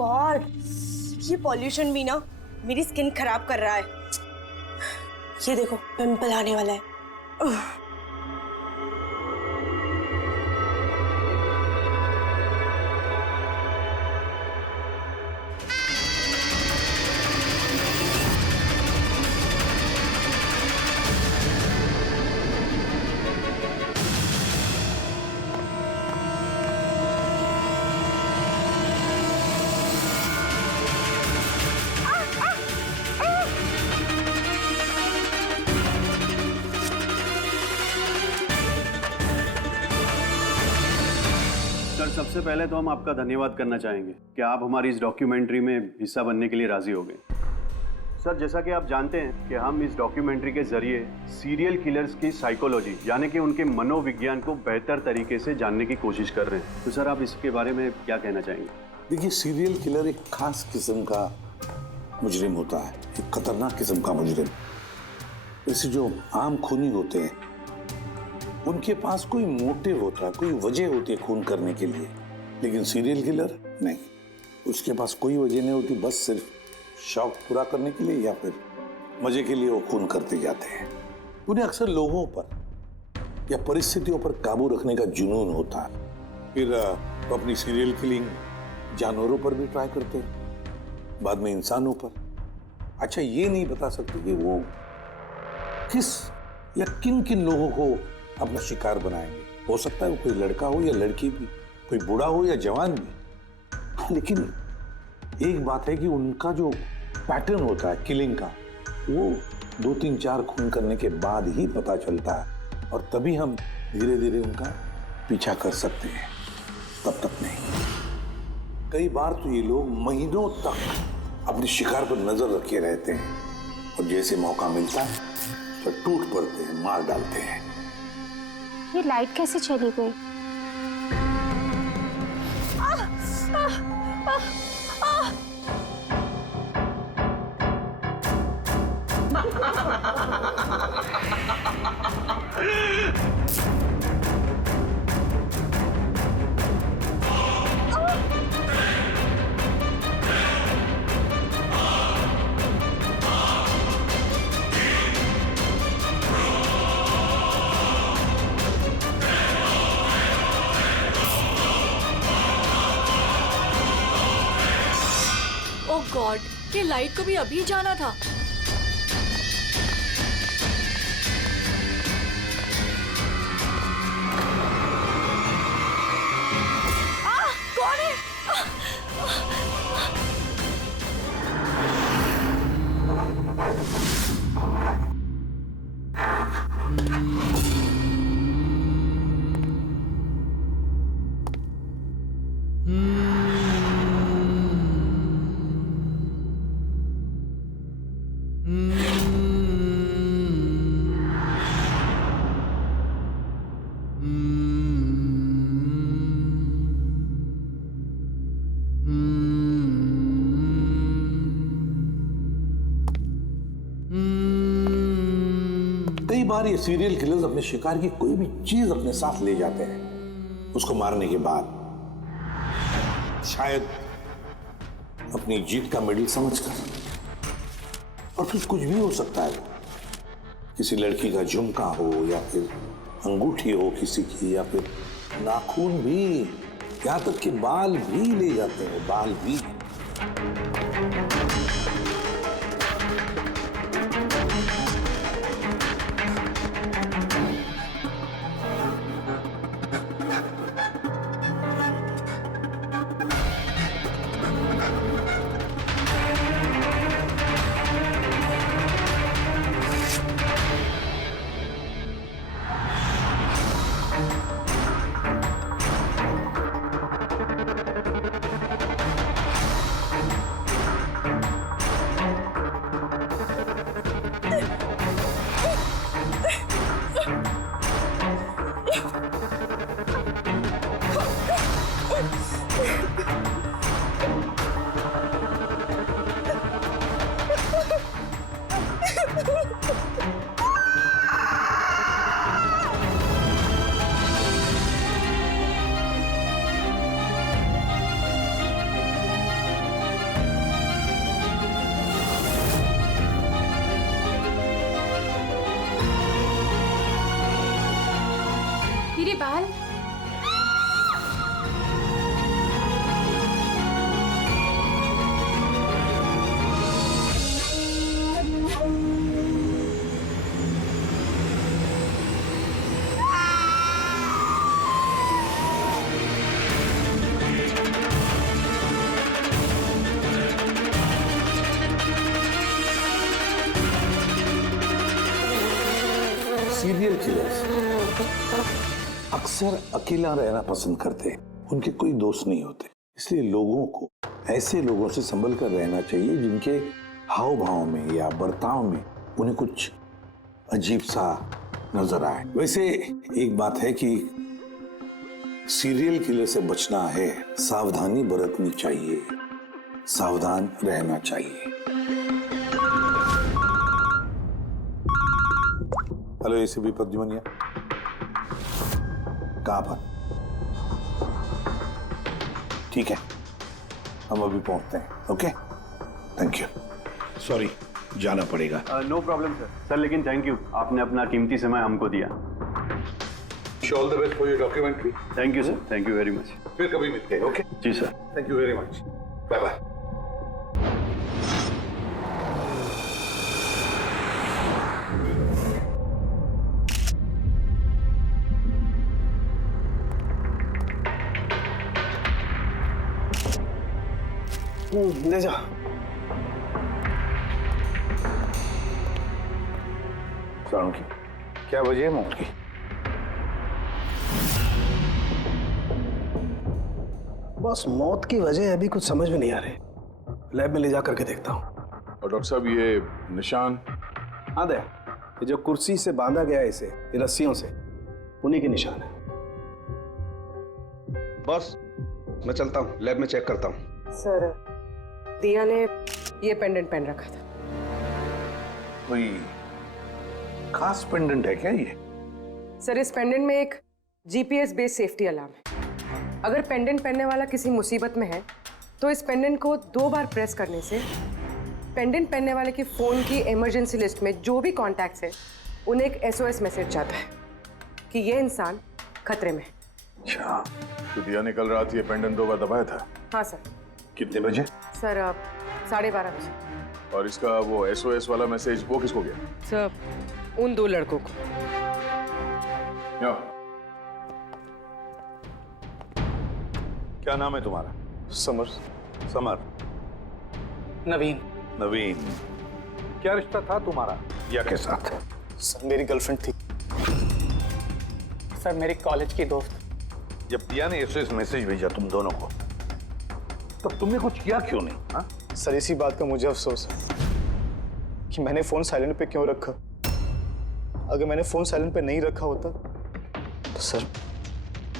God, ये pollution भी ना मेरी स्किन खराब कर रहा है। ये देखो पिंपल आने वाला है। सर, सबसे पहले तो हम आपका धन्यवाद करना चाहेंगे कि आप हमारी इस डॉक्यूमेंट्री में हिस्सा बनने के लिए राजी हो गए। सर, जैसा कि आप जानते हैं कि हम इस डॉक्यूमेंट्री के जरिए सीरियल किलर्स की साइकोलॉजी यानी कि उनके मनोविज्ञान को बेहतर तरीके से जानने की कोशिश कर रहे हैं। तो सर, आप इसके बारे में क्या कहना चाहेंगे? देखिए, सीरियल किलर एक खास किस्म का मुजरिम होता है, एक खतरनाक किस्म का मुजरिम। जैसे जो आम खूनी होते हैं उनके पास कोई मोटिव होता है, कोई वजह होती है खून करने के लिए, लेकिन सीरियल किलर नहीं, उसके पास कोई वजह नहीं होती, बस सिर्फ शौक पूरा करने के लिए या फिर मजे के लिए वो खून करते जाते हैं। उन्हें अक्सर लोगों पर या परिस्थितियों पर काबू रखने का जुनून होता है। फिर वो अपनी सीरियल किलिंग जानवरों पर भी ट्राई करते हैं, बाद में इंसानों पर। अच्छा, ये नहीं बता सकते कि वो किस या किन किन लोगों को अपना शिकार बनाएंगे। हो सकता है वो कोई लड़का हो या लड़की भी, कोई बूढ़ा हो या जवान भी। लेकिन एक बात है कि उनका जो पैटर्न होता है किलिंग का, वो 2-3-4 खून करने के बाद ही पता चलता है, और तभी हम धीरे धीरे उनका पीछा कर सकते हैं, तब तक नहीं। कई बार तो ये लोग महीनों तक अपने शिकार पर नजर रखे रहते हैं, और जैसे मौका मिलता है तो टूट पड़ते हैं, मार डालते हैं। ये लाइट कैसे चली गई? ओह गॉड, ये लाइट को भी अभी जाना था। कौन है? कई बार ये सीरियल किलर्स अपने शिकार की कोई भी चीज अपने साथ ले जाते हैं, उसको मारने के बाद शायद अपनी जीत का मेडल समझकर। और फिर कुछ भी हो सकता है, किसी लड़की का झुमका हो या फिर अंगूठी हो किसी की, या फिर नाखून भी, यहां तक कि बाल भी ले जाते हैं, बाल भी। मेरे बाल। सीरियल किलर्स अक्सर अकेला रहना पसंद करते हैं। उनके कोई दोस्त नहीं होते, इसलिए लोगों को ऐसे लोगों से संभल कर रहना चाहिए जिनके हाव भाव में या बर्ताव में उन्हें कुछ अजीब सा नजर आए। वैसे एक बात है कि सीरियल किलर से बचना है, सावधानी बरतनी चाहिए, सावधान रहना चाहिए। हेलो एसीपी प्रद्युमनिया, कहाँ पर? ठीक है, हम अभी पहुंचते हैं। Okay, thank you. सॉरी, जाना पड़ेगा। No problem sir. सर लेकिन थैंक यू, आपने अपना कीमती समय हमको दिया। All the best for your documentary. Thank you sir, thank you very much. फिर कभी मिलते हैं। Okay ji sir. Thank you very much. Bye bye. ले जा। सारों की क्या वजह है मौत की? बस मौत की वजह अभी कुछ समझ में नहीं आ रही। लैब में ले जा करके देखता हूँ। और डॉक्टर साहब ये निशान? हाँ दया, ये जो कुर्सी से बांधा गया है इसे, ये रस्सियों से, उन्हीं के निशान है। बॉस, मैं चलता हूँ, लैब में चेक करता हूँ। सर, दिया ने ये पेंडेंट पहन रखा था। कोई खास पेंडेंट है क्या ये? सर, इस पेंडेंट में एक जीपीएस बेस्ड सेफ्टी अलार्म है। अगर पेंडेंट पहनने वाला किसी मुसीबत में है तो इस पेंडेंट को 2 बार प्रेस करने से पेंडेंट पहनने वाले की फोन की इमरजेंसी लिस्ट में जो भी कॉन्टैक्ट्स है उन्हें एक SOS मैसेज जाता है कि ये इंसान खतरे में है। अच्छा, तो दिया ने कल रात ये पेंडेंट 2 बार दबाया था? हाँ सर। कितने बजे? सर, 12:30 बजे। और इसका वो SOS वाला मैसेज वो किसको गया? सर, उन 2 लड़कों को। क्या नाम है तुम्हारा? समर। समर। नवीन। नवीन। क्या रिश्ता था तुम्हारा या के साथ? सर, मेरी गर्लफ्रेंड थी। सर, मेरी कॉलेज की दोस्त। जब दिया ने SOS मैसेज भेजा तुम दोनों को, तब तुमने कुछ किया क्यों नहीं? हा? सर, इसी बात का मुझे अफसोस है कि मैंने फोन साइलेंट पे क्यों रखा। अगर मैंने फोन साइलेंट पे नहीं रखा होता तो सर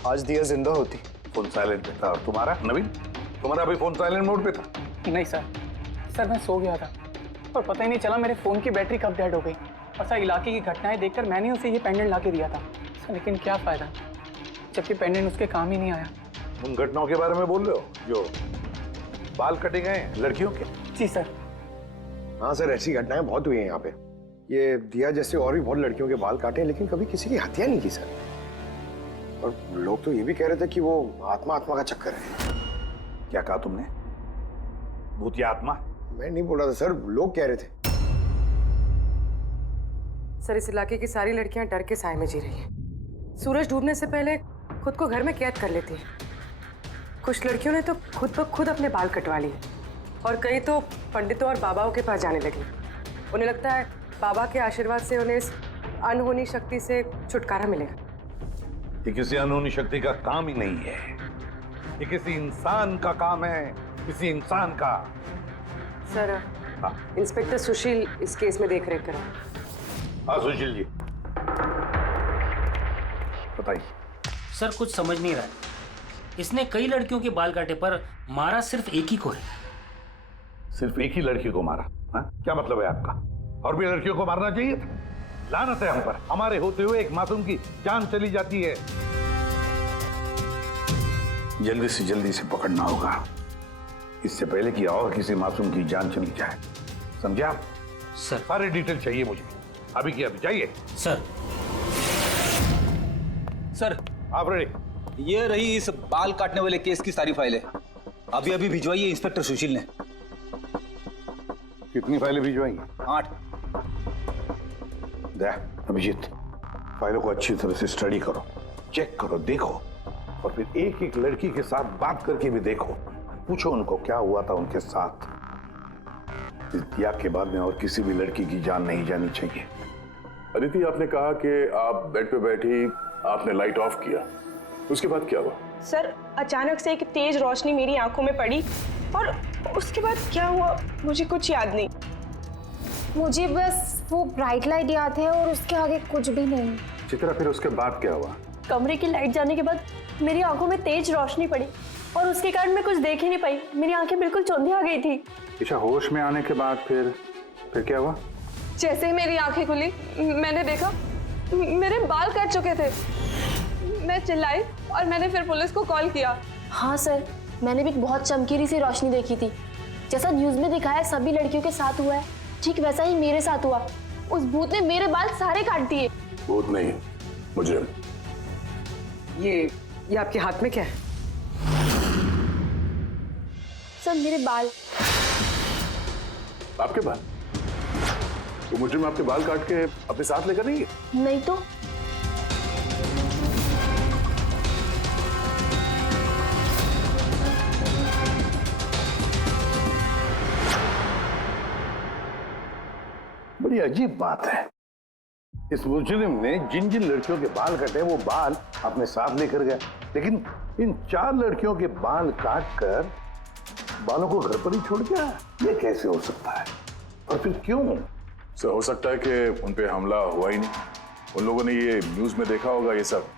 आज दिया जिंदा होती। फोन साइलेंट पे था। और तुम्हारा नवीन? तुम्हारा भी फोन साइलेंट मोड पे था? नहीं सर, मैं सो गया था और पता ही नहीं चला मेरे फोन की बैटरी कब डेड हो गई। और सर, इलाके की घटनाएं देखकर मैंने उसे ये पेंडेंट ला के दिया था सर, लेकिन क्या फायदा जबकि पेंडेंट उसके काम ही नहीं आया। उन घटनाओं के बारे में बोल रहे हो जो बाल कटे गए लड़कियों के? जी सर। हाँ सर, ऐसी घटनाएं बहुत हुई हैं यहाँ पे। ये दिया जैसे और भी बहुत लड़कियों के बाल काटे हैं, लेकिन कभी किसी की हत्या नहीं की सर। और लोग तो ये भी कह रहे थे कि वो आत्मा का चक्कर है। क्या कहा तुमने? भूत या आत्मा? मैं नहीं बोल रहा था सर, लोग कह रहे थे। सर, इस इलाके की सारी लड़कियां डर के साए में जी रही हैं। सूरज डूबने से पहले खुद को घर में कैद कर लेती हैं। कुछ लड़कियों ने तो खुद ब खुद अपने बाल कटवा लिए और कई तो पंडितों और बाबाओं के पास जाने लगी। उन्हें लगता है बाबा के आशीर्वाद से उन्हें इस अनहोनी शक्ति से छुटकारा मिलेगा। ये किसी अनहोनी शक्ति का काम ही नहीं है, ये किसी इंसान का काम है, किसी इंसान का। सर, इंस्पेक्टर सुशील इस केस में देख रेख करें। हाँ सुशील जी, बताइए। सर, कुछ समझ नहीं रहा है। इसने कई लड़कियों के बाल काटे पर मारा सिर्फ एक ही को है। सिर्फ एक ही लड़की को मारा? हा? क्या मतलब है आपका? और भी लड़कियों को मारना चाहिए था? लानत है हम पर, हमारे होते हुए एक मासूम की जान चली जाती है। जल्दी से पकड़ना होगा, इससे पहले कि और किसी मासूम की जान चली जाए। समझे आप? सर। सारे डिटेल चाहिए मुझे, अभी की अभी। जाइए। सर, सर आप रेडी? ये रही इस बाल काटने वाले केस की सारी फाइलें। अभी अभी भिजवाई है इंस्पेक्टर सुशील ने। कितनी फाइलें भिजवाई? 8। अभिजीत, फाइलों को अच्छी तरह से स्टडी करो, चेक करो, देखो, और फिर एक एक लड़की के साथ बात करके भी देखो। पूछो उनको क्या हुआ था उनके साथ। इस दिया के बाद में और किसी भी लड़की की जान नहीं जानी चाहिए। अदिति, आपने कहा कि आप बेड पे बैठी, आपने लाइट ऑफ किया, उसके बाद क्या हुआ? सर अचानक से एक तेज रोशनी मेरी आंखों में पड़ी और उसके बाद क्या हुआ मुझे कुछ याद नहीं। मुझे बस वो ब्राइट लाइट याद है और उसके आगे कुछ भी नहीं। चित्रा, फिर उसके बाद क्या हुआ? कमरे की लाइट जाने के बाद मेरी आंखों में तेज रोशनी पड़ी और उसके कारण मैं कुछ देख ही नहीं पाई। मेरी आंखें बिल्कुल चौंधी आ गई थी। ईशा, होश में आने के बाद फिर क्या हुआ? जैसे ही मेरी आंखें खुली मैंने देखा मेरे बाल कट चुके थे। मैं चिल्लाई और मैंने फिर पुलिस को कॉल किया। हाँ सर, मैंने भी बहुत चमकीली सी रोशनी देखी थी। जैसा न्यूज में दिखाया सभी लड़कियों के साथ हुआ है, ठीक वैसा ही मेरे साथ हुआ। उस भूत ने मेरे बाल सारे काट दिए। भूत नहीं, मुजरिम। ये आपके हाथ में क्या है? सर मेरे बाल। आपके बाल? वो मुजरिम आपके बाल काट के अपने साथ लेकर नहीं है? नहीं तो। बड़ी अजीब बात है, इस मुजरिम ने जिन जिन लड़कियों के बाल कटे वो बाल अपने साथ लेकर गया, लेकिन इन 4 लड़कियों के बाल काट कर बालों को घर पर ही छोड़ गया। ये कैसे हो सकता है और फिर क्यों? सर, हो सकता है कि उन पे हमला हुआ ही नहीं। उन लोगों ने ये न्यूज में देखा होगा ये सब,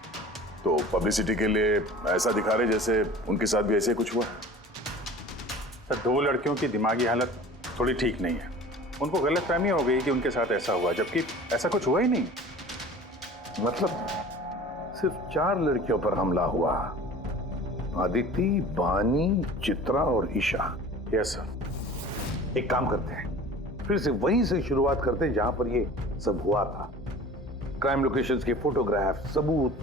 तो पब्लिसिटी के लिए ऐसा दिखा रहे जैसे उनके साथ भी ऐसे कुछ हुआ। सर, 2 लड़कियों की दिमागी हालत थोड़ी ठीक नहीं है। उनको गलतफहमी हो गई कि उनके साथ ऐसा हुआ, जबकि ऐसा कुछ हुआ ही नहीं। मतलब सिर्फ 4 लड़कियों पर हमला हुआ? अदिति, बानी, चित्रा और ईशा। Yes sir. एक काम करते हैं, फिर से वहीं से शुरुआत करते हैं जहां पर ये सब हुआ था। क्राइम लोकेशंस के फोटोग्राफ, सबूत,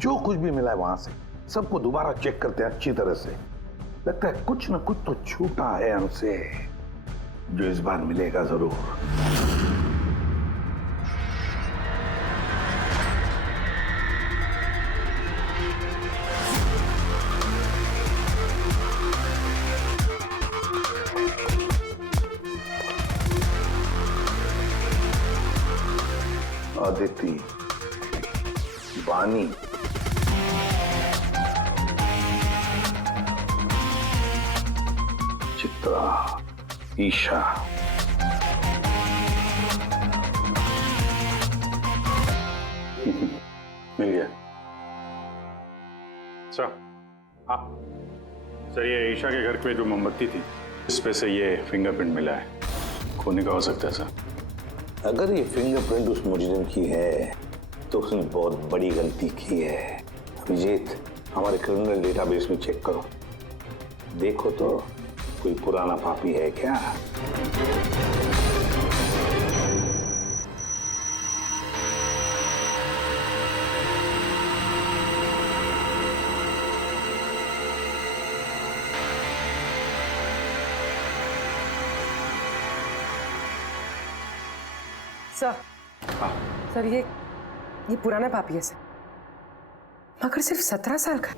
जो कुछ भी मिला है वहां से सबको दोबारा चेक करते हैं अच्छी तरह से। लगता है कुछ ना कुछ तो छूटा है हमसे, जो इस बार मिलेगा जरूर। अदिति, बानी, चित्रा, ईशा। मिल गया। सर, हाँ सर, ये ईशा के घर पे जो मोमबत्ती थी इस पे से ये फिंगरप्रिंट मिला है। खोने का हो सकता है सर। अगर ये फिंगरप्रिंट उस मुजरिम की है तो उसने बहुत बड़ी गलती की है। अभिजीत, हमारे क्रिमिनल डेटाबेस में चेक करो, देखो तो कोई पुराना पापी है क्या? सर ये पुराना पापी है सर, मगर सिर्फ 17 साल का।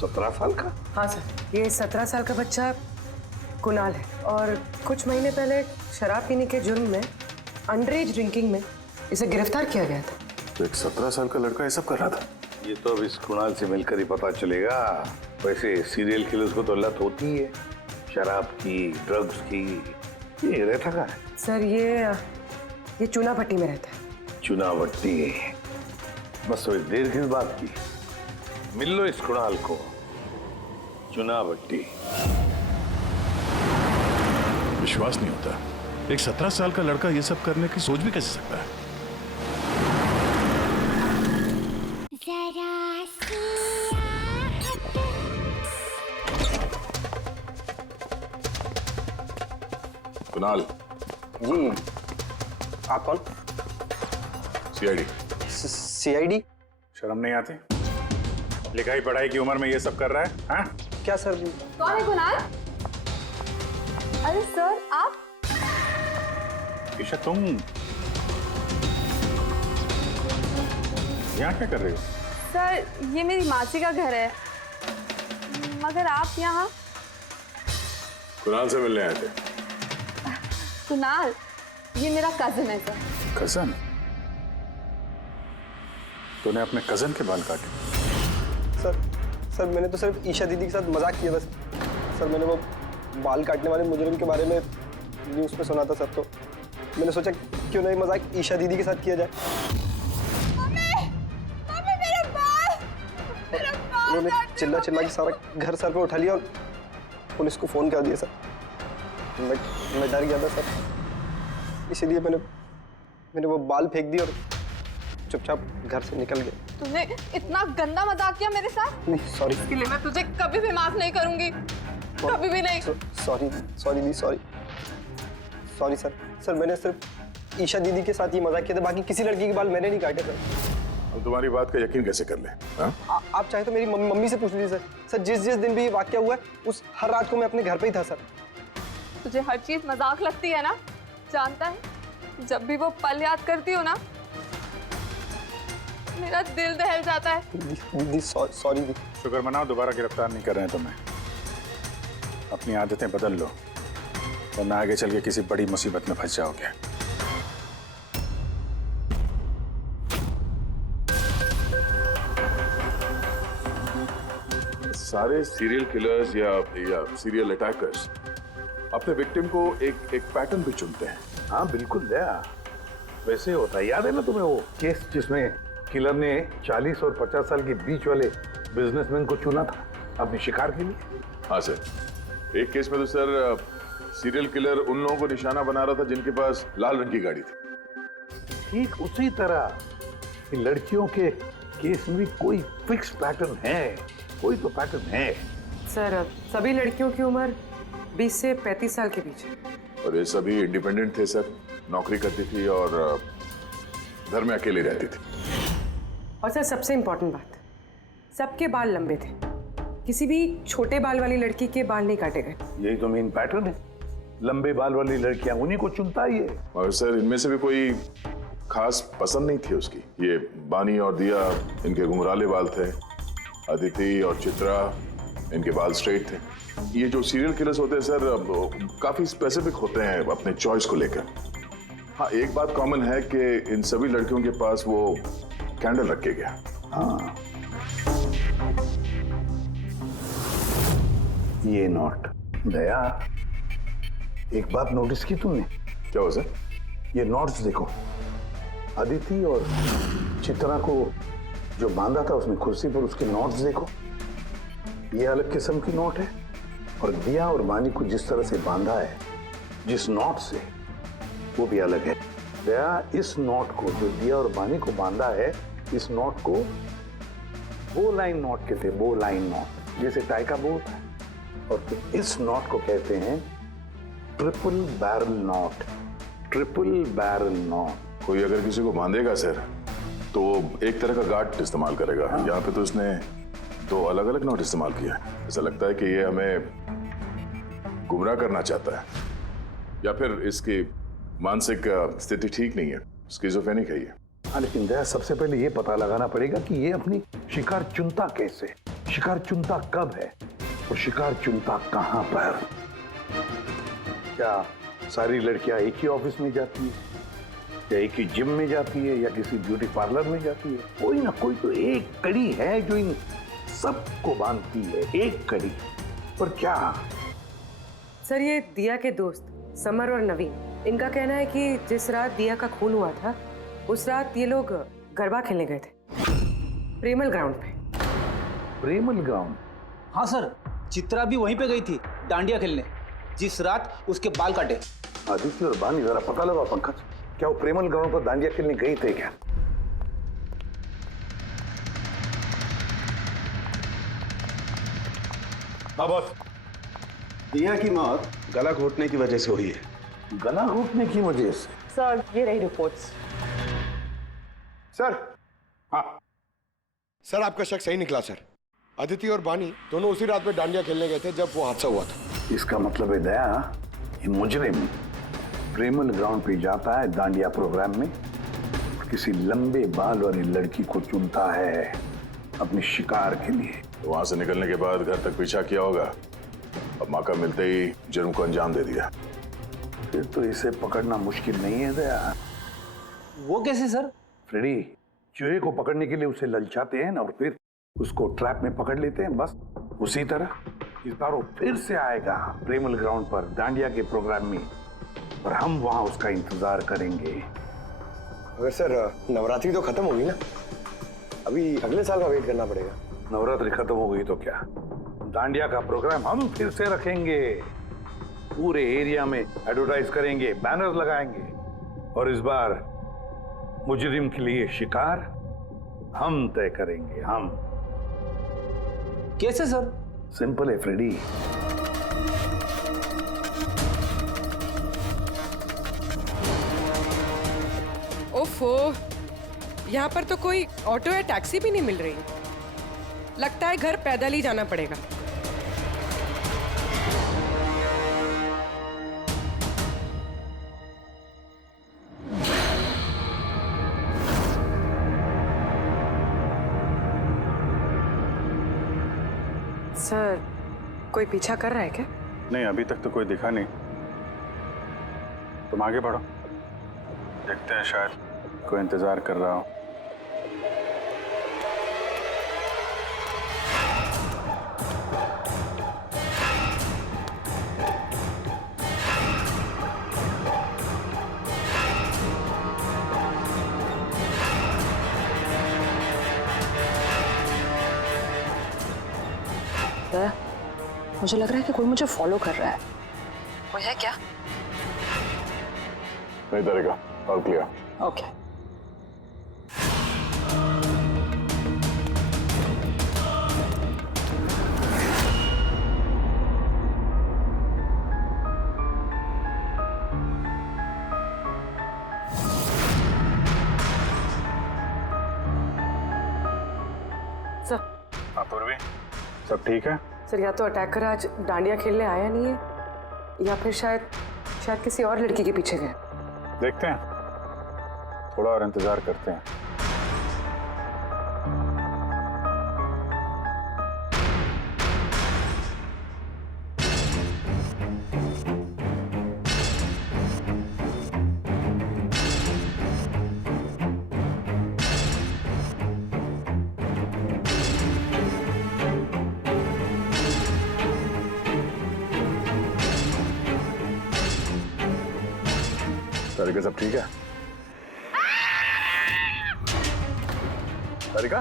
17 साल का? हाँ सर, ये 17 साल का बच्चा कुणाल है और कुछ महीने पहले शराब पीने के जुर्म में, अंडर एज ड्रिंकिंग में इसे गिरफ्तार किया गया था। तो एक 17 साल का लड़का ये सब कर रहा था? ये तो अब इस कुणाल से मिलकर ही पता चलेगा। वैसे सीरियल किलर्स को तो लत होती है शराब की, ड्रग्स की। ये रहता कहाँ है? सर ये चूना भट्टी में रहता है। चूना भट्टी? बस तो देर किस बात की, मिल लो इस कुणाल को। चूना भट्टी। विश्वास नहीं होता, एक 17 साल का लड़का ये सब करने की सोच भी कैसे सकता है? कुणाल जी, आप कौन? सीआईडी। सीआईडी? शर्म नहीं आती? लिखाई पढ़ाई की उम्र में ये सब कर रहा है? हाँ? क्या सर? कौन है कुणाल? अरे सर आप? ईशा तुम यहाँ क्या कर रही हो? सर ये मेरी मासी का घर है, मगर आप यहाँ? कुणाल से मिलने आए थे। कुणाल ये मेरा कजिन है सर। कजन? तूने अपने कजन के बाल काटे? सर मैंने तो सिर्फ ईशा दीदी के साथ मजाक किया था सर। मैंने वो बाल काटने वाले मुजरिम के बारे में न्यूज़ पे सुना था सर, तो मैंने सोचा क्यों नहीं मजाक ईशा दीदी के साथ किया जाए। उन्होंने चिल्ला के सारा घर सर पे उठा लिया और पुलिस को फोन कर दिया सर। मैं डर गया था सर, इसीलिए मैंने वो बाल फेंक दिए और चुपचाप घर से निकल गया। तूने इतना गंदा मजाक किया मेरे साथ? नहीं सॉरी। इसके लिए मैं तुझे कभी भी माफ नहीं करूंगी, कभी भी नहीं। सॉरी दी, सॉरी सर। मैंने सिर्फ ईशा दीदी के साथ ही मजाक किया था, बाकी किसी लड़की के बाल मैंने नहीं काटे सर। अब तुम्हारी बात का यकीन कैसे कर ले? आप चाहे तो मेरी मम्मी से पूछ लीजिए सर। जिस दिन भी ये वाकया हुआ है उस हर रात को मैं अपने घर पे ही था सर। तुझे हर चीज मजाक लगती है ना, जानता है? जब भी वो पल याद करती हो ना, मेरा दिल दहल जाता है। दीदी सॉरी दी। शुक्र मनाओ दोबारा गिरफ्तार नहीं कर रहे हैं तुम्हें। अपनी आदतें बदल लो वरना आगे चल के किसी बड़ी मुसीबत में फंस जाओगे। सारे सीरियल किलर्स या सीरियल अटैकर्स अपने विक्टिम को एक पैटर्न भी चुनते हैं। हाँ बिल्कुल दया, वैसे होता है। याद है ना तुम्हें वो केस जिसमें किलर ने 40 और 50 साल के बीच वाले बिजनेसमैन को चुना था अपने शिकार के लिए? हाँ सर, एक केस में तो सर सीरियल किलर उन लोगों को निशाना बना रहा था जिनके पास लाल रंग की गाड़ी थी। ठीक उसी तरह लड़कियों के केस में कोई फिक्स पैटर्न है, कोई तो पैटर्न है। सर सभी लड़कियों की उम्र 20 से 35 साल के बीच है। और ये सभी इंडिपेंडेंट थे सर, नौकरी करती थी और घर में अकेले रहती थी। और सर सबसे इम्पोर्टेंट बात, सबके बाल लंबे थे, किसी भी छोटे बाल वाली लड़की के बाल नहीं काटे गए। यही तो मेन पैटर्न है, लंबे बाल वाली लड़कियां उन्हीं को चुनता ही है। और सर इनमें से भी कोई खास पसंद नहीं थी उसकी। ये बानी और दिया, इनके घुंघराले बाल थे। अदिति और चित्रा, इनके बाल स्ट्रेट थे। ये जो सीरियल किलर्स होते हैं सर काफी स्पेसिफिक होते हैं अपने चॉइस को लेकर। हाँ एक बात कॉमन है कि इन सभी लड़कियों के पास वो कैंडल रख के गया। हाँ ये नोट दया, एक बात नोटिस की तुमने? क्या हो सर? ये नोट्स देखो, अदिति और चित्रा को जो बांधा था उसने कुर्सी पर, उसके नोट्स देखो। ये अलग किस्म की नोट है, और दिया और बानी को जिस तरह से बांधा है जिस नोट से, वो भी अलग है। दया इस नोट को, जो दिया और बानी को बांधा है, इस नोट को बो लाइन नोट कहते हैं। बो लाइन नोट जैसे टाई का बो होता है, और फिर इस नोट को कहते हैं triple barrel note. Triple barrel note. कोई अगर किसी को बांधेगा सर तो एक तरह का गार्ड इस्तेमाल करेगा। हाँ। यहाँ पे तो इसने 2 अलग अलग नोट इस्तेमाल किया है। ऐसा लगता है कि ये हमें गुमराह करना चाहता है, या फिर इसकी मानसिक स्थिति ठीक नहीं है, स्किज़ोफ्रेनिक है ये। हाँ लेकिन दया, सबसे पहले ये पता लगाना पड़ेगा कि ये अपनी शिकार चुनता कैसे, शिकार चुनता कब है, और शिकार चुनता कहाँ पर। क्या सारी लड़कियां एक ही ऑफिस में जाती है, या एक ही जिम में जाती है, या किसी ब्यूटी पार्लर में जाती है? कोई ना कोई तो एक कड़ी है जो इन सबको बांधती है, एक कड़ी। पर क्या? सर ये दिया के दोस्त समर और नवीन, इनका कहना है कि जिस रात दिया का खून हुआ था उस रात ये लोग गरबा खेलने गए थे प्रेमल ग्राउंड पे। प्रेमल ग्राउंड? हाँ सर, चित्रा भी वहीं पे गई थी डांडिया खेलने जिस रात उसके बाल काटे। आदित्य और बानी, जरा पता लगा पंकज, क्या वो प्रेमल ग्राउंड पर डांडिया खेलने गई थे क्या? हाँ बॉस, दिया की मौत गला घोटने की वजह से हुई है। गला घोटने की वजह से? सर ये रही रिपोर्ट्स। सर, हाँ सर, आपका शक सही निकला सर। अदिति और बानी दोनों उसी रात में डांडिया खेलने गए थे जब वो हादसा हुआ था। इसका मतलब है दया, ये मुजरिम प्रेमल ग्राउंड पे जाता है डांडिया प्रोग्राम में, किसी लंबे बाल वाली लड़की को चुनता है अपने शिकार के लिए। तो वहां से निकलने के बाद घर तक पीछा किया होगा, अब मौका मिलते ही जुर्म को अंजाम दे दिया। फिर तो इसे पकड़ना मुश्किल नहीं है दया। वो कैसे सर? फ्रेडी, चूहे को पकड़ने के लिए उसे ललचाते हैं और फिर उसको ट्रैप में पकड़ लेते हैं, बस उसी तरह इस बार वो फिर से आएगा प्रेमल ग्राउंड पर डांडिया के प्रोग्राम में, और हम वहां उसका इंतजार करेंगे। अगर सर नवरात्रि तो खत्म होगी ना, अभी अगले साल का वेट करना पड़ेगा। नवरात्रि खत्म हो गई तो क्या, डांडिया का प्रोग्राम हम फिर से रखेंगे, पूरे एरिया में एडवर्टाइज करेंगे, बैनर लगाएंगे, और इस बार मुजरिम के लिए शिकार हम तय करेंगे। हम कैसे सर? सिंपल है फ्रेडी। ओफो, यहाँ पर तो कोई ऑटो या टैक्सी भी नहीं मिल रही। लगता है घर पैदल ही जाना पड़ेगा। सर, कोई पीछा कर रहा है क्या? नहीं, अभी तक तो कोई दिखा नहीं। तुम आगे बढ़ो, देखते हैं, शायद कोई इंतजार कर रहा हो। मुझे लग रहा है कि कोई मुझे फॉलो कर रहा है। कोई है क्या? नहीं डरेगा, ऑल क्लियर। ओके। सर, पूर्वी, सब ठीक है? सर, या तो अटैकर आज डांडिया खेलने आया नहीं है, या फिर शायद किसी और लड़की के पीछे गए। देखते हैं, थोड़ा और इंतजार करते हैं। तारिका, सब ठीक है? तारिका,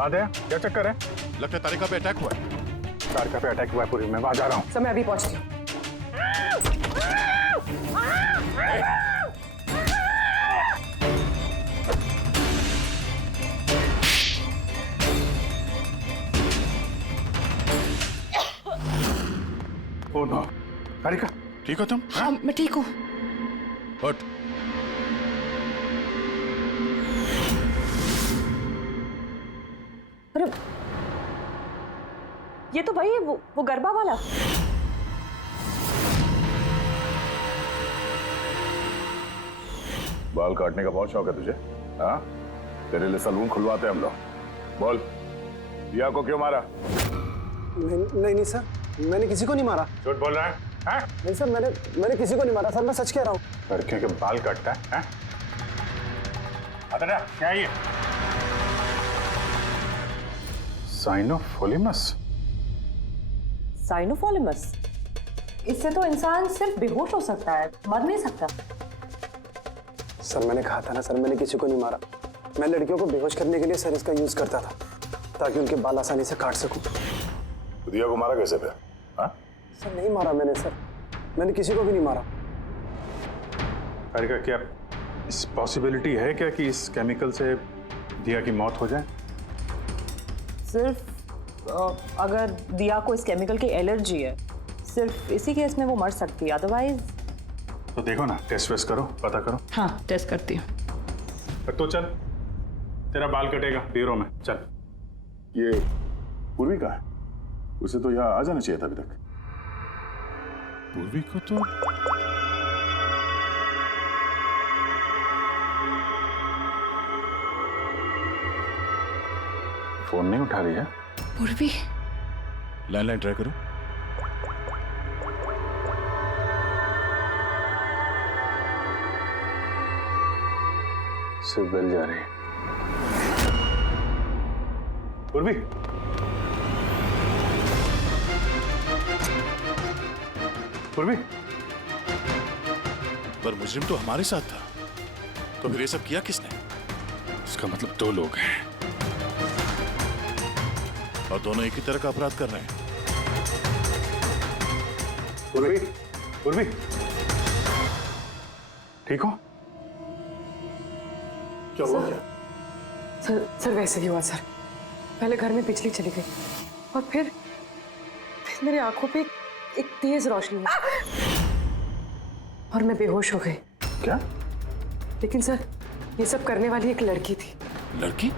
आ गया? क्या चक्कर है? लगता है तारिका पे अटैक हुआ है। तारिका पे अटैक हुआ है पूरी, मैं वहां जा रहा हूँ। सर, मैं अभी पहुंचती हूँ। ओ नो, तारिका, ठीक हो तुम? हाँ, मैं ठीक हूँ। बट अरे, ये तो भाई वो गरबा वाला। बाल काटने का बहुत शौक है तुझे? हाँ, तेरे लिए सलून खुलवाते हैं हम लोग। बोल, दिया को क्यों मारा? नहीं सर, मैंने किसी को नहीं मारा। झूठ बोल रहा है? हाँ? नहीं सर, मैंने किसी को नहीं मारा सर, मैं सच कह रहा हूँ। लड़कियों के बाल काटता है? हाँ? अतरा, क्या है ये? साइनोफोलिमस? साइनोफोलिमस? इससे तो इंसान सिर्फ बेहोश हो सकता है, मर नहीं सकता। सर, मैंने कहा था ना सर, मैंने किसी को नहीं मारा। मैं लड़कियों को बेहोश करने के लिए सर इसका यूज करता था, ताकि उनके बाल आसानी से काट सकूं। तो दिया को मारा कैसे फिर? हाँ? सर, नहीं मारा मैंने सर, मैंने किसी को भी नहीं मारा। तारिका, क्या इस पॉसिबिलिटी है क्या कि इस केमिकल से दिया की मौत हो जाए? सिर्फ अगर दिया को इस केमिकल की एलर्जी है, सिर्फ इसी केस में वो मर सकती है, अदरवाइज। तो देखो ना, टेस्ट वेस्ट करो, पता करो। हाँ, टेस्ट करती हूँ। तो चल, तेरा बाल कटेगा ब्यूरो में, चल। ये पूर्वी कहाँ है? उसे तो यहाँ आ जाना चाहिए था अभी तक। पूर्वी को तो फोन नहीं उठा रही है। पूर्वी, लैंडलाइन ट्राई करो। सिर्फ बेल जा रही है। पूर्वी, पूर्वी, पर मुजरिम तो हमारे साथ था, तो फिर ये सब किया किसने? इसका मतलब 2 लोग हैं और दोनों एक ही तरह का अपराध कर रहे हैं। पूर्वी, पूर्वी, ठीक हो? क्या हुआ? क्या सर वैसे ही हुआ सर। पहले घर में बिजली चली गई और फिर मेरी आंखों पे एक तेज रोशनी आई और मैं बेहोश हो गई। क्या? लेकिन सर ये सब करने वाली एक लड़की थी। लड़की?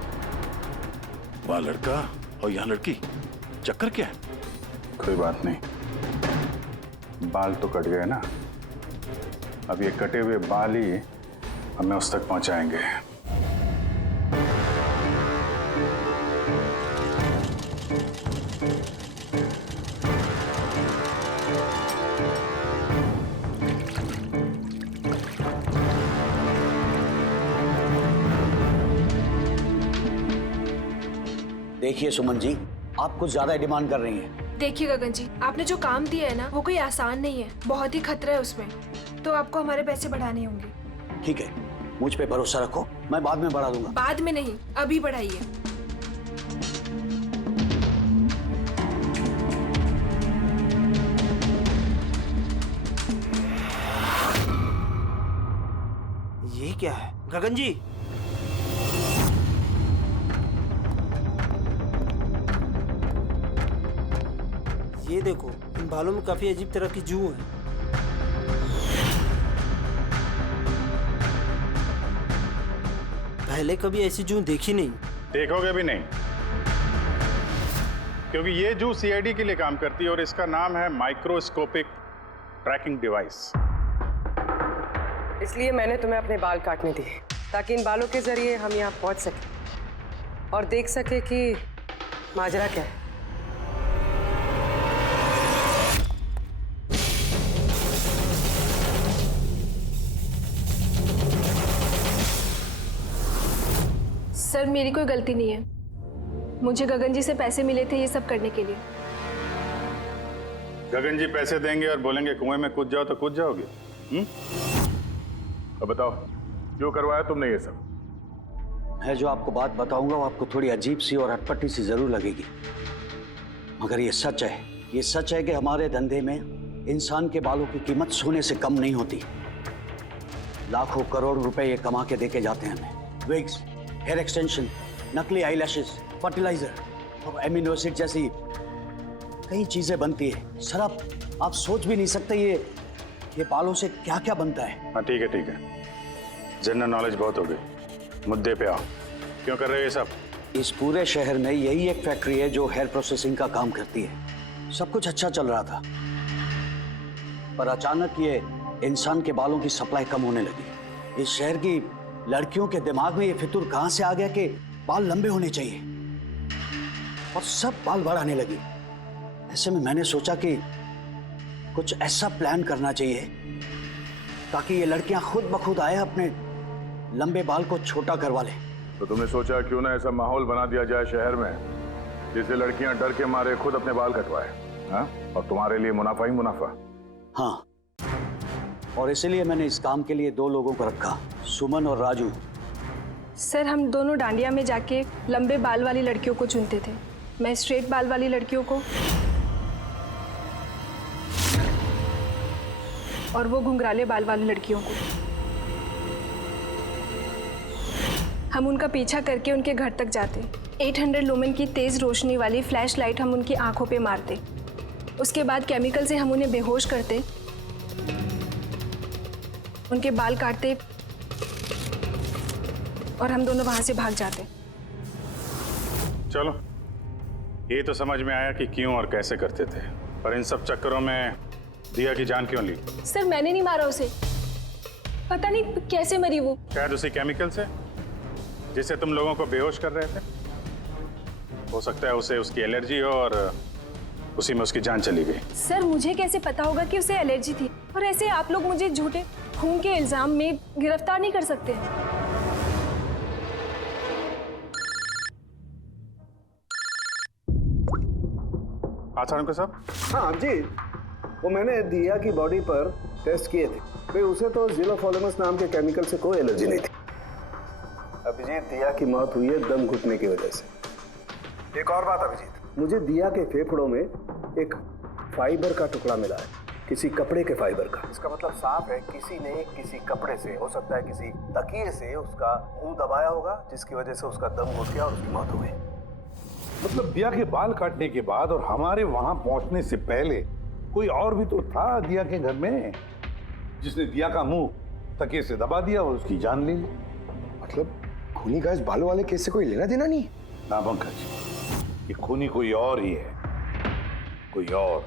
वहां लड़का और यहाँ लड़की, चक्कर क्या है? कोई बात नहीं, बाल तो कट गए ना, अब ये कटे हुए बाल ही हमें उस तक पहुंचाएंगे। देखिए सुमन जी, आप कुछ ज्यादा डिमांड कर रही हैं। देखिए गगन जी, आपने जो काम दिया है ना वो कोई आसान नहीं है, बहुत ही खतरा है उसमें, तो आपको हमारे पैसे बढ़ाने होंगे। ठीक है, मुझ पे भरोसा रखो, मैं बाद में बढ़ा दूंगा। बाद में नहीं, अभी बढ़ाइए। ये क्या है गगन जी? ये देखो, इन बालों में काफी अजीब तरह की जू है। पहले कभी ऐसी जू देखी नहीं। देखोगे भी नहीं, क्योंकि ये जू सीआईडी के लिए काम करती है और इसका नाम है माइक्रोस्कोपिक ट्रैकिंग डिवाइस। इसलिए मैंने तुम्हें अपने बाल काटने दिए ताकि इन बालों के जरिए हम यहाँ पहुँच सकें और देख सके कि माजरा क्या है। सर मेरी कोई गलती नहीं है, मुझे गगन जी से पैसे मिले थे ये सब करने के लिए। गगन जी पैसे देंगे और बोलेंगे कुएं में कूद जाओ तो कूद जाओगे? अब बताओ, क्यों करवाया तुमने ये सब? मैं जो आपको बात बताऊंगा वो आपको थोड़ी अजीब सी और अटपटी सी जरूर लगेगी, मगर ये सच है। ये सच है कि हमारे धंधे में इंसान के बालों की कीमत सोने से कम नहीं होती। लाखों करोड़ रुपए ये कमा के देके जाते हैं हमें। विग्स, हेयर एक्सटेंशन, नकली आई लैशेस, फर्टिलाइजर और एमिनो एसिड जैसी कई चीजें बनती है। सर आप सोच भी नहीं सकते ये बालों से क्या क्या बनता है। हाँ ठीक है, जनरल नॉलेज बहुत हो गई, मुद्दे पे आओ। क्यों कर रहे हो ये सब? इस पूरे शहर में यही एक फैक्ट्री है जो हेयर प्रोसेसिंग का काम करती है। सब कुछ अच्छा चल रहा था, पर अचानक ये इंसान के बालों की सप्लाई कम होने लगी। इस शहर की लड़कियों के दिमाग में ये फितूर कहां से आ गया कि बाल लंबे होने चाहिए, और सब बाल बढ़ाने लगी। ऐसे में मैंने सोचा कि कुछ ऐसा प्लान करना चाहिए ताकि ये लड़कियां खुद ब खुद आए अपने लंबे बाल को छोटा करवा लें। तो तुमने सोचा क्यों ना ऐसा माहौल बना दिया जाए शहर में जिससे लड़कियां डर के मारे खुद अपने बाल कटवाए, हाँ? और तुम्हारे लिए मुनाफा ही मुनाफा। हाँ, और इसीलिए मैंने इस काम के लिए 2 लोगों को रखा, सुमन और राजू। सर हम दोनों डांडिया में जाके लंबे बाल वाली लड़कियों को चुनते थे, मैं स्ट्रेट बाल वाली लड़कियों को और वो घुंघराले बाल वाली लड़कियों को। हम उनका पीछा करके उनके घर तक जाते, 800 लुमेन की तेज रोशनी वाली फ्लैश लाइट हम उनकी आंखों पे मारते, उसके बाद केमिकल से हम उन्हें बेहोश करते, उनके बाल काटते और हम दोनों वहां से भाग जाते। चलो ये तो समझ में आया कि क्यों और कैसे करते थे, पर इन सब चक्करों में दिया की जान क्यों ली? सर मैंने नहीं मारा उसे, पता नहीं कैसे मरी वो। शायद उसी केमिकल से जिससे तुम लोगों को बेहोश कर रहे थे। हो सकता है उसे उसकी एलर्जी हो और उसी में उसकी जान चली गई। सर मुझे कैसे पता होगा कि उसे एलर्जी थी? और ऐसे आप लोग मुझे झूठे खून के इल्जाम में गिरफ्तार नहीं कर सकते। आचार्य साहब। हाँ अभिजीत, वो मैंने दिया की बॉडी पर टेस्ट किए थे, भाई उसे तो ज़िलोफोलेमस नाम के केमिकल से कोई एलर्जी नहीं थी। अभिजीत, दिया की मौत हुई है दम घुटने की वजह से। एक और बात अभिजीत, मुझे दिया के फेफड़ों में एक फाइबर का टुकड़ा मिला है, किसी कपड़े के फाइबर का। इसका मतलब साफ है किसी ने किसी कपड़े से, हो सकता है किसी तकिए से उसका मुंह दबाया होगा, जिसकी वजह से उसका दम घुट गया और उसकी मौत हो गई। मतलब दिया के बाल काटने के बाद और हमारे वहां पहुंचने से पहले कोई और भी तो था दिया के घर में, जिसने दिया का मुंह तकिए से दबा दिया और उसकी जान ले ली। मतलब खूनी का इस बालों वाले केस से कोई लेना देना नहीं? ना पंकज, ये खूनी कोई और ही है, कोई और।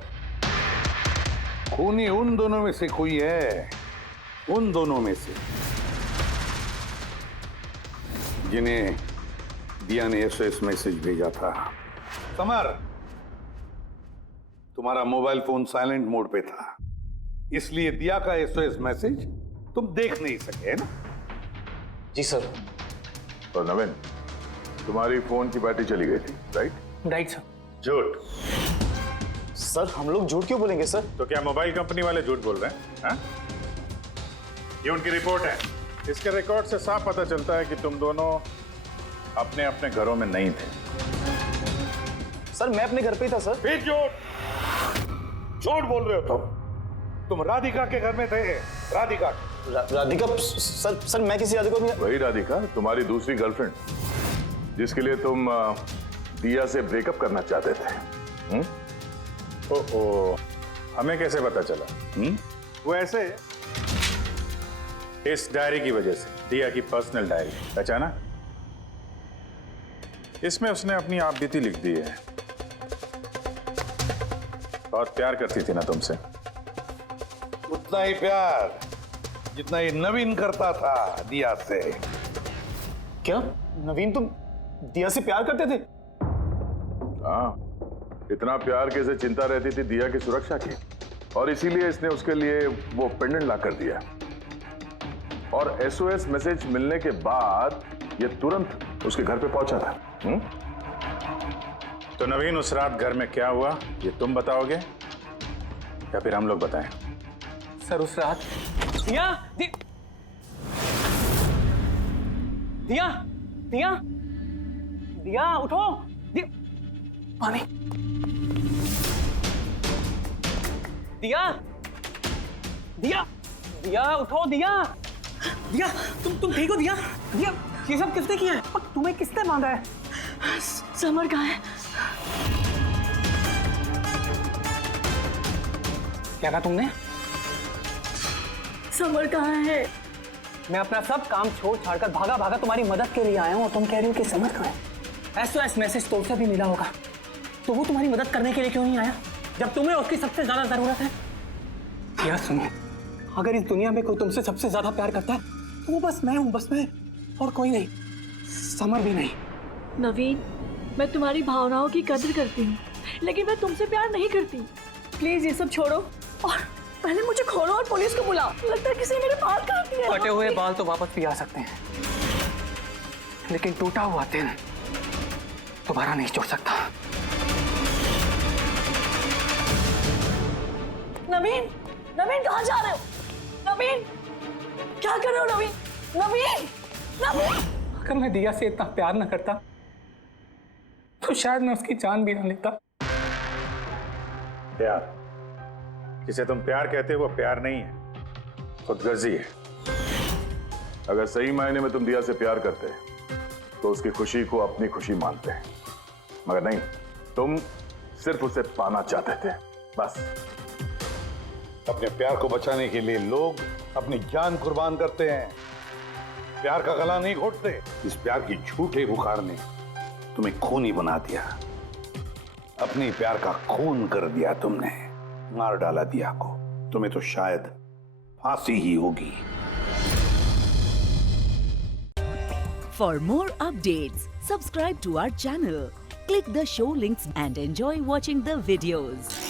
खूनी उन दोनों में से कोई है, उन दोनों में से जिन्हें दिया ने एसओएस मैसेज भेजा था। समर, तुम्हारा मोबाइल फोन साइलेंट मोड पे था, इसलिए दिया का एसओएस मैसेज तुम देख नहीं सके, है ना? जी सर। और नवीन, तुम्हारी फोन की बैटरी चली गई थी, राइट? Right sir. झूठ। सर हम लोग झूठ क्यों बोलेंगे सर? तो क्या मोबाइल कंपनी वाले झूठ बोल रहे हैं? हाँ? ये उनकी रिपोर्ट है। इसके रिकॉर्ड से साफ पता चलता है कि तुम दोनों अपने अपने घरों में नहीं थे। सर मैं अपने घर पे ही था सर। फिर झूठ बोल रहे हो तुम राधिका के घर में थे। राधिका राधिका सर मैं किसी राधिका को? वही राधिका, तुम्हारी दूसरी गर्लफ्रेंड, जिसके लिए तुम दिया से ब्रेकअप करना चाहते थे। ओहो, हमें कैसे पता चला? वो ऐसे, इस डायरी की वजह से, दिया की पर्सनल डायरी, पहचाना? इसमें उसने अपनी आप बीती लिख दी है। बहुत प्यार करती थी ना तुमसे। उतना ही प्यार जितना ये नवीन करता था दिया से। क्या नवीन तुम दिया से प्यार करते थे? हाँ, इतना प्यार कैसे चिंता रहती थी दिया की सुरक्षा की, और इसीलिए इसने उसके लिए वो पेंडेंट ला कर दिया। और एसओएस मैसेज मिलने के बाद ये तुरंत उसके घर पे पहुंचा था। तो नवीन, उस रात घर में क्या हुआ ये तुम बताओगे या फिर हम लोग बताएं? सर उस रात दिया दिया दिया दिया उठो। पानी। दिया दिया दिया उठो। दिया दिया तुम ठीक हो? दिया दिया ये सब किसने किया है? और तुम्हें किसने बांधा है? समर कहाँ है? क्या कहा तुमने? समर कहाँ है? मैं अपना सब काम छोड़ छाड़ कर भागा भागा तुम्हारी मदद के लिए आया हूँ और तुम कह रही हो कि समर कहाँ है? एसओएस मैसेज तो उसे भी मिला होगा, तो वो तुम्हारी मदद करने के लिए क्यों नहीं आया जब तुम्हें उसकी सबसे ज्यादा जरूरत है? यार सुनो, अगर इस दुनिया में कोई तुमसे सबसे ज्यादा प्यार करता है तो वो बस मैं हूँ, बस मैं, और कोई नहीं, समर भी नहीं। नवीन, मैं तुम्हारी भावनाओं की कदर करती हूँ, लेकिन मैं तुमसे प्यार नहीं करती। प्लीज ये सब छोड़ो और पहले मुझे खोलो और पुलिस को बुलाओ। लगता है किसी ने मेरे बाल काट दिए। कटे हुए बाल तो वापस भी आ सकते हैं, लेकिन टूटा हुआ दिल दोबारा नहीं जोड़ सकता। नवीन, नवीन कहाँ जा रहे हो? नवीन, क्या कर रहे हो? नवीन, नवीन, नवीन। अगर मैं दिया से इतना प्यार न करता तो शायद मैं उसकी जान भी न लेता। प्यार जिसे तुम प्यार कहते हो वो प्यार नहीं है, खुदगर्जी है। अगर सही मायने में तुम दिया से प्यार करते तो उसकी खुशी को अपनी खुशी मानते, मगर नहीं, तुम सिर्फ उसे पाना चाहते थे, बस। अपने प्यार को बचाने के लिए लोग अपनी जान कुर्बान करते हैं, प्यार का गला नहीं घोटते। इस प्यार की झूठे बुखार ने तुम्हें खूनी बना दिया, अपनी प्यार का खून कर दिया तुमने, मार डाला दिया को। तुम्हें तो शायद फांसी ही होगी। For more updates, subscribe to our channel, click the show links and enjoy watching the videos.